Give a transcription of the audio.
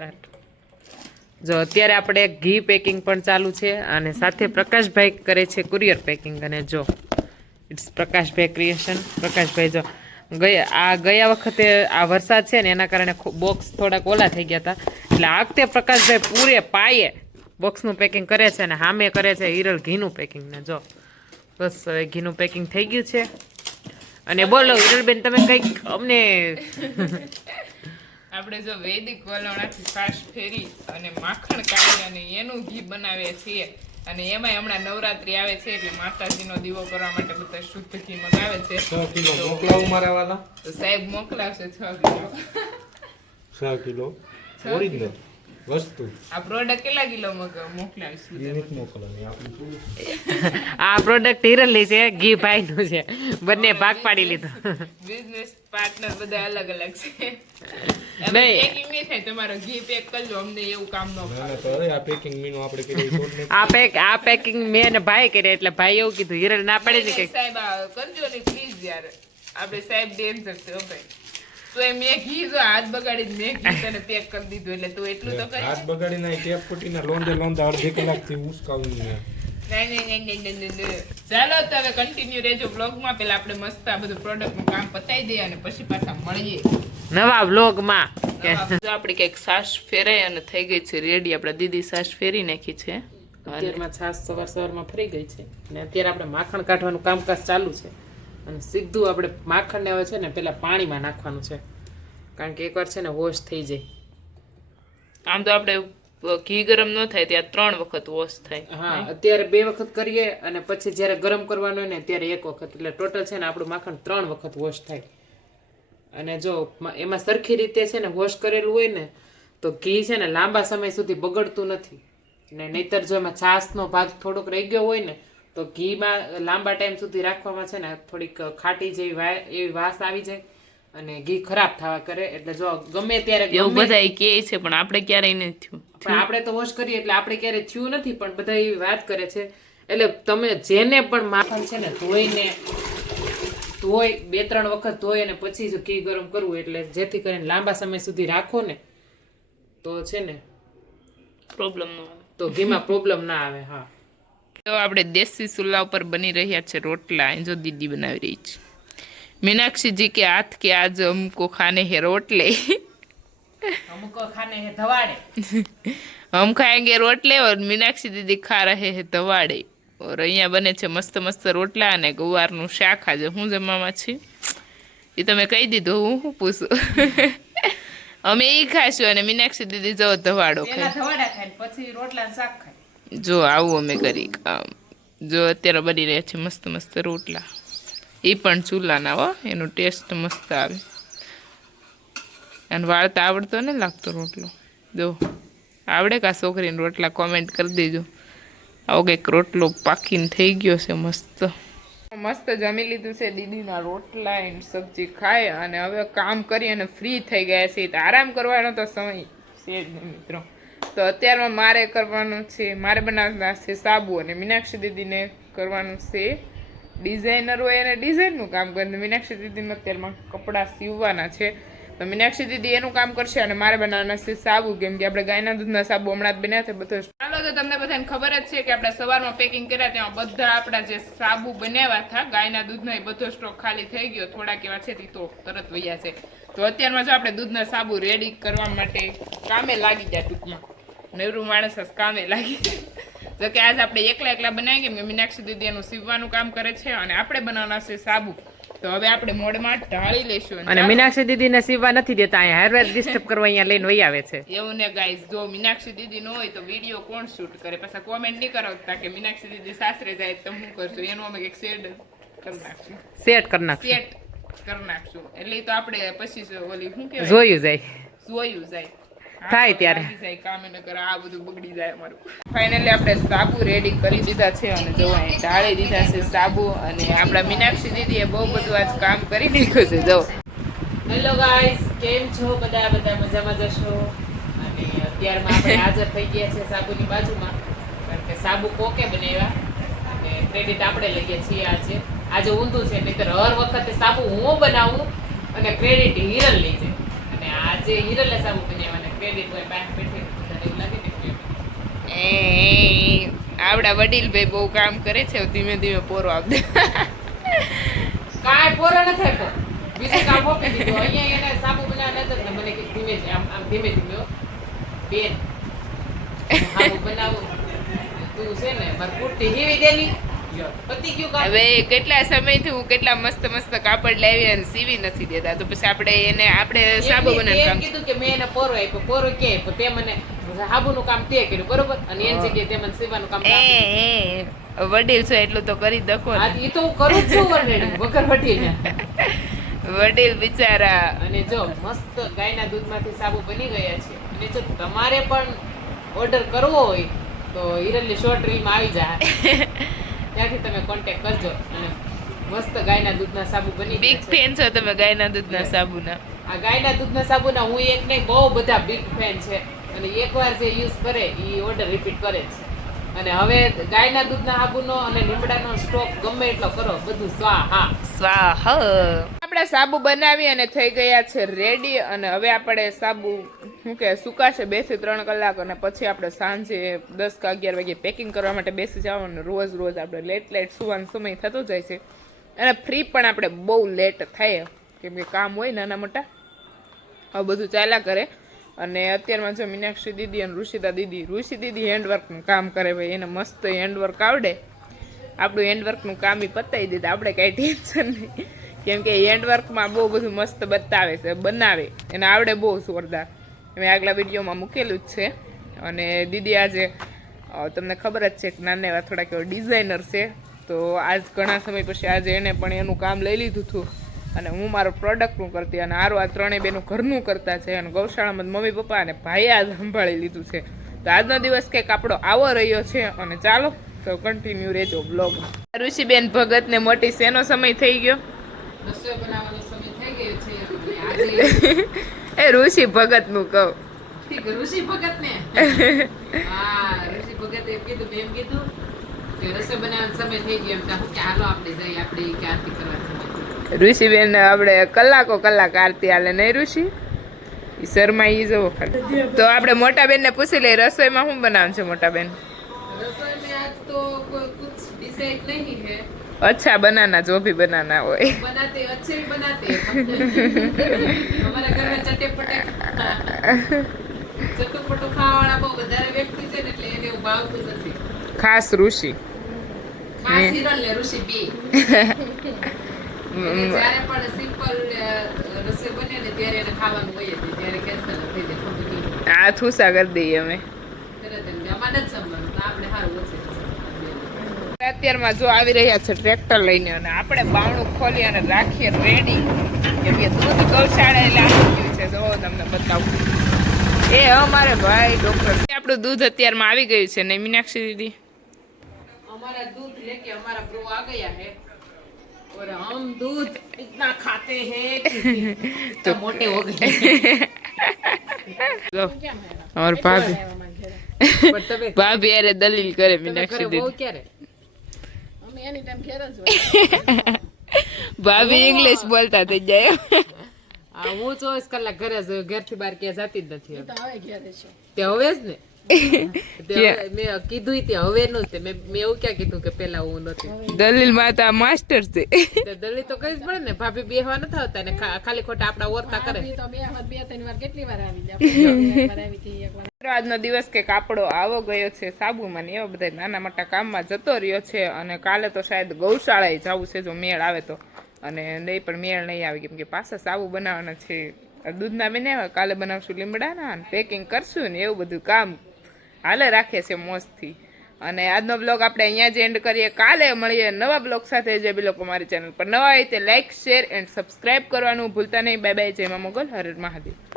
Start. જો અત્યારે આપણે ઘી પેકિંગ પણ ચાલુ છે અને સાથે પ્રકાશભાઈ કરે છે કુરિયર પેકિંગ અને જો ઇટ્સ પ્રકાશભાઈ ક્રિએશન પ્રકાશભાઈ જો ગયા આ ગયા વખતે આ વરસાદ છે ને એના કારણે બોક્સ થોડાક ઓલા થઈ ગયા હતા. એટલે આ વખતે પ્રકાશભાઈ પૂરે પાયે બોક્સનું પેકિંગ કરે છે અને સામે કરે છે હિરલ ઘીનું પેકિંગ ને જો. બસ હવે ઘીનું પેકિંગ થઈ ગયું છે. અને બોલો, હિરલબેન, તમે કંઈક અમને આપણે જો વૈદિક વલણાથી છાશ ફેરી અને માખણ કાઢી અને એનું ઘી બનાવીએ છીએ. અને એમાંય હમણાં નવરાત્રી આવે છે એટલે માતાજીનો દીવો કરવા માટે બધા શુદ્ધ ઘી મંગાવે છે. છ કિલો મોકલાવું મારા વાલા. તો સાહેબ મોકલાવશે છ કિલો. છ કિલો. ઓરિજિનલ વસ્તુ. આ પ્રોડક્ટ કેટલા કિલો મોકલાવીશું એ મોકલવાની આપણે આ પ્રોડક્ટ હિરલી છે ઘી ભાઈનું છે. બંને ભાગ પાડી લીધો. બિઝનેસ પાર્ટનર બધા અલગ અલગ છે. નહીં. પેકિંગ નહીં તમારો ઘી પેક કરજો અમને એવું કામ ન ના ફાવે. ના તો અરે આ આપણે કરી કોડ ને આ પેક આ પેકિંગ મેં અને ભાઈ કરે એટલે ભાઈ એવું કીધું હિરલ ના પડે ને કઈ સાહેબ આ કરજો ને પ્લીઝ યાર. આપણે સાહેબ ડેન્સર છે ભાઈ. તો એ મેં જો હાથ બગાડી મેં તને પેક કરી દીધું એટલે તું એટલું તો કરી હાથ બગાડી નાખી ટેપ ફૂટીને લોંદે લોંદે અડધી કલાકથી ઉસકાવું ને નહીં, નહીં, નહીં, નહીં, નહીં, નહીં. ચાલો તો હવે કન્ટિન્યુ રહેજો બ્લોગમાં પેલા આપણે મસ્ત આ બધું પ્રોડક્ટનું કામ પતાવી દઈએ અને પછી પાછા મળીએ. નવા બ્લોગમાં આપણી કંઈક સાસ ફેરાય અને થઈ ગઈ છે રેડી આપડે દીદી સાસ ફેરી નાખી છે. અત્યારમાં છાસ સવાર સવારમાં ફરી ગઈ છે. અને અત્યારે આપણે માખણ કાઢવાનું કામકાજ ચાલુ છે. અને સીધું આપણે માખણને હવે છે ને પેલા પાણીમાં નાખવાનું છે. કારણ કે એકવાર છે ને વોશ થઈ જાય. આમ તો આપણે ઘી ગરમ ન થાય ત્યાં ત્રણ વખત વોશ થાય. હા અત્યારે બે વખત કરીએ અને પછી જ્યારે ગરમ કરવાનું હોય ને ત્યારે એક વખત. એટલે ટોટલ છે ને આપણું માખણ ત્રણ વખત વોશ થાય. અને જો એમાં સરખી રીતે છે ને વોશ કરેલું હોય ને તો ઘી છે ને લાંબા સમય સુધી બગડતું નથી. ને નહીતર જો એમાં છાશનો ભાગ થોડોક રહી ગયો હોય ને તો ઘીમાં લાંબા ટાઈમ સુધી રાખવામાં છે ને થોડીક ખાટી જેવી વા- એવી વાસ આવી જાય અને ઘી ખરાબ થવા કરે. એટલે જો ગમે ત્યારે એવું બધા કહે છે પણ આપણે ક્યારેય નથી થયું. પણ આપણે તો વોશ કરીએ એટલે આપણે ક્યારેય થયું નથી પણ બધા એવી વાત કરે છે. એટલે તમે જેને પણ માખણ છે ને ધોઈને ધોઈ બે ત્રણ વખત ધોઈ અને પછી જ ઘી ગરમ કરવું એટલે જેથી કરીને લાંબા સમય સુધી રાખો ને તો છે ને પ્રોબ્લેમ તો ઘીમાં પ્રોબ્લેમ ના આવે હા. તો આપણે દેશી ચૂલા ઉપર બની રહ્યા છે રોટલા. એ જો દીદી બનાવી રહી છે. મીનાક્ષીજી કે હાથ કે આજ અમુકો ખાને હે રોટલે. અમુકો ખાને હે ધવાડે. હમ ખાએંગે રોટલે ઓર મીનાક્ષી દીદી ખા રહે હે ધવાડે. ઓર અહીંયા બને છે મસ્ત મસ્ત રોટલા અને ગુવારનું શાક. આજે હું જમવામાં છે એ તમે કહી દીધું હું હું પૂછું? અમે એ ખાઈશું અને મીનાક્ષી દીદી જો ધવાડો ખાઈ ધવાડા ખાય પછી રોટલા શાક ખાય. જો આવું અમે કરી. કામ જો અત્યારે બની રહ્યા છે મસ્ત મસ્ત રોટલા. એ પણ ચૂલાના હો, એનો ટેસ્ટ મસ્ત આવે. અને વાળતા આવડતો ને લાગતો રોટલો. જો, આવડે કા છોકરીને રોટલા કોમેન્ટ કરી દેજો. આવો કંઈક રોટલો પાકીને થઈ ગયો છે મસ્ત. મસ્ત જમી લીધું છે દીદીના રોટલા એન્ડ સબ્જી ખાય અને હવે કામ કરી અને ફ્રી થઈ ગયા છે તો આરામ કરવાનો તો સમય છે જ મિત્રો. તો અત્યારમાં મારે કરવાનું છે, મારે બનાવવાના છે સાબુ અને મીનાક્ષી દીદીને કરવાનું છે. ડિઝાઇનર હોય અને ડિઝાઇનનું કામ કરે મીનાક્ષી દીદીને અત્યારમાં કપડાં સીવવાના છે. તો મીનાક્ષી દીદી એનું કામ કરશે અને મારે બનાવવાના છે સાબુ, કેમ કે આપણે ગાયના દૂધના સાબુ હમણાં જ બન્યા છે બધો. ચાલો તો તમને બધાને ખબર જ છે કે આપણે સવારમાં પેકિંગ કર્યા ત્યાં બધા આપણા જે સાબુ બનાવ્યા હતા, ગાયના દૂધનો એ બધો સ્ટોક ખાલી થઈ ગયો. થોડાક એવા છે તો તરત વૈયા છે તો અત્યારમાં જો આપણે દૂધના સાબુ રેડી કરવા માટે કામે લાગી ગયા ટૂંકમાં. નવરું માણસ કામે લાગી. જો કે આજે આપણે એકલા એકલા બનાવી કેમ કે મીનાક્ષી દીદી એનું સીવવાનું કામ કરે છે અને આપણે બનાવવાના છે સાબુ. તો હવે આપણે મોડમાં ઢાળી લેશું અને મીનાક્ષી દીદીને સીવવા નથી દેતા અહીંયા હેરવેર ડિસ્ટર્બ કરવા અહીંયા લઈને વહી આવે છે. એવું ને ગાઈસ જો મીનાક્ષી દીદી ન હોય તો વીડિયો કોણ શૂટ કરે? પાછા કોમેન્ટ નહીં કરાવતા કે મીનાક્ષી દીદી સાસરે જાય તો હું કરશું? એનું અમે કંઈક શેડ કરી નાખશું. સેટ કરી નાખશું. સેટ કરી નાખશું. એટલે તો આપણે પછી ઓલી શું કહેવાય? જોયું જાય. જોયું જાય. થાય ત્યારે. કામે ન કરે આ બધું બગડી જાય અમારું. ફાઇનલી આપણે સાબુ રેડી કરી દીધા છે અને જો અહીં ઢાળી દીધા છે સાબુ અને આપણા મીનાક્ષી દીદીએ બહુ બધું આજ કામ કરી નાખ્યું છે જો. હેલો ગાઈસ કેમ છો? બધા બધા મજામાં જશો અને અત્યારમાં આપણે હાજર થઈ ગયા છે સાબુની બાજુમાં. કારણ કે સાબુ કોકે બનાવ્યા? અને ક્રેડિટ આપણે લઈએ છીએ આજે આજે ઊંધું છે નહીતર હર વખતે સાબુ હું બનાવું અને ક્રેડિટ હિરલ લઈ જાય. અને આજે હિરલે સાબુ બનાવ્યા ને એ આવડા વડીલ ભાઈ બહુ કામ કરે છે ધીમે ધીમે પોરો આપ. દે કાંઈ પોરો નથી આપ્યો. બીજું કામ આપી દીધું. અહીંયા એને સાબુ બનાવવા નતો ને મને કે ધીમે આમ આમ ધીમે ધીમે. બેન સાબુ બનાવું. તું છે ને મારી કુર્તી હીવી કામ હવે કેટલા સમયથી હું કેટલા મસ્ત મસ્ત કાપડ લાવી અને સીવી નથી દેતા. તો પછી આપણે એને આપણે સાબુ એમ- કામ કીધું કે મેં એને પોરો આપ્યો. પોરો કે તે મને સાબુનું કામ તે કર્યું બરોબર? અને એની જગ્યાએ તે મને સીવાનું કામ એ એ વડીલ છો એટલું તો કરી દખો. ને. એ તો હું કરું છું ઓલરેડી વગર વટીને વડીલ બિચારા. અને જો મસ્ત ગાયના દૂધમાંથી સાબુ બની ગયા છે. અને જો તમારે પણ ઓર્ડર કરવો હોય તો હિરલની શોર્ટ રીલમાં આવી જાય ત્યાંથી તમે કોન્ટેક્ટ કરજો અને મસ્ત ગાયના દૂધના સાબુ બની બિગ ફેન છો તમે ગાયના દૂધના સાબુના. આ ગાયના દૂધના સાબુના હું એક નહીં બહુ બધા બિગ ફેન છે. અને એકવાર જે યુઝ કરે એ ઓર્ડર રિપીટ કરે છે. અને હવે ગાયના દૂધના સાબુનો અને લીમડાનો સ્ટોક ગમે એટલો કરો બધું સ્વા હા સ્વાહ. આપણે સાબુ બનાવી અને થઈ ગયા છે રેડી અને હવે આપણે સાબુ, શું કે, સુકાશે બેથી ત્રણ કલાક અને પછી આપણે સાંજે દસ કે અગિયાર વાગે પેકિંગ કરવા માટે બેસી જવાનું. રોજ રોજ આપણે લેટ લેટ સુવાનો સમય થતો જાય છે. અને ફ્રી પણ આપણે બહુ લેટ થાય. કેમ કે કામ હોય નાના મોટા. હવે બધું ચાલ્યા કરે. અને અત્યારમાં જો મીનાક્ષી દીદી અને ઋષિતા દીદી, ઋષિ દીદી હેન્ડવર્કનું કામ કરે ભાઈ. એને મસ્ત હેન્ડવર્ક આવડે. આપણું હેન્ડવર્કનું કામ એ પતાવી દીધું આપણે કાંઈ ટેન્શન નહીં. કેમ કે હેન્ડવર્કમાં બહુ બધું મસ્ત બતાવે છે, બનાવે. એને આવડે બહુ જોરદાર. મેં આગલા વિડીયોમાં મૂકેલું જ છે. અને દીદી આજે તમને ખબર જ છે કે નાના એવા થોડાક એવા ડિઝાઇનર છે. તો આજ ઘણા સમય પછી આજે એને પણ એનું કામ લઈ લીધું હતું. અને હું મારું પ્રોડક્ટનું કરતી અને આરો આ ત્રણેય બેનું ઘરનું કરતા છે. અને ગૌશાળામાં મમ્મી, પપ્પા અને ભાઈએ આજ સંભાળી લીધું છે. તો આજનો દિવસ કંઈક આપણો આવો રહ્યો છે. અને ચાલો, તો કન્ટિન્યુ રહેજો બ્લોગ ઋષિબેન ભગતને મોટી શેનો સમય થઈ ગયો? એ ઋષિ ભગતનું કહું ઋષિ ભગત ને ઋષિ ભગત એમ કીધું એમ સમય થઈ ગયો. એમ તો આપણે કલાકો કલાક આરતી હાલે નહીં ઋષિ? શર્મા ઈ જવો તો આપણે મોટા બેન ને પૂછી લઈએ રસોઈમાં શું બનાવવાનું છે મોટા બેન રસોઈમાં આજ તો કોઈ કુછ ડિસાઈડ નહીં હે. અચ્છા બનાના જો ભી બનાના હોય. બનાતે અચ્છે બહુ વધારે વ્યક્તિ છે એટલે એને ખાસ ઋષિ. બી. જ્યારે પણ સિમ્પલ રસોઈ બને ત્યારે એને ખાવાનું હોય ત્યારે કેન્સર થઈ જાય. આ થૂસા કરી દઈએ અમે. આપણે સારું ઓછું. અત્યારમાં જો આવી રહ્યા છે ટ્રેક્ટર લઈને અને આપણે બાવણું ખોલી અને રાખીએ રેડી કેમ કે દૂધ ગૌશાળા એટલે આવી ગયું છે જો તમને બતાવું એ અમારે ભાઈ ડોક્ટર આપણું દૂધ અત્યારમાં આવી ગયું છે ને મીનાક્ષી દીદી हमारा दूध लेके हमारा ब्रो आ गया है और हम दूध इतना खाते हैं कि इतना मोटे हो गए જો અમાર ભાભી પણ તમે ભાભી અરે દલીલ કરે ભાભી ઇંગ્લિશ બોલતા થઈ જાય આ હું ચોવીસ કલાક ઘરે જ હોય, ઘરથી બહાર ક્યાં જતી જ નથી હવે. તે હવે જ ને. મેં કીધું ય હવે નું જ મેં મેં એવું ક્યાં કીધું કે પેલા હું નથી. દલીલ માતા માસ્ટર છે. દલીલ તો કઈ જ પડે ને. ભાભી બેહવા નથી આવતા ને ખાલી ખોટા આપડા ઓરતા કરે. આજનો દિવસ કે કાપડો આવો ગયો છે સાબુમાં ને એવા બધા નાના મોટા કામમાં જતો રહ્યો છે અને કાલે તો શાયદ ગૌશાળાએ જવું છે જો મેળ આવે તો. અને નહીં પણ મેળ નહીં આવે. કેમ કે પાછા સાબુ બનાવવાના છે. દૂધના બનાવ્યા કાલે બનાવશું લીમડાના અને પેકિંગ કરશું ને એવું બધું કામ હાલે રાખે છે મોજથી. અને આજનો બ્લોગ આપણે અહીંયા જ એન્ડ કરીએ. કાલે મળીએ નવા બ્લોગ સાથે. જે બી લોકો મારી ચેનલ પર. નવા હોય તે લાઇક શેર એન્ડ સબસ્ક્રાઇબ કરવાનું ભૂલતા નહીં. બાય બાય જય મોગલ. હર હર મહાદેવ.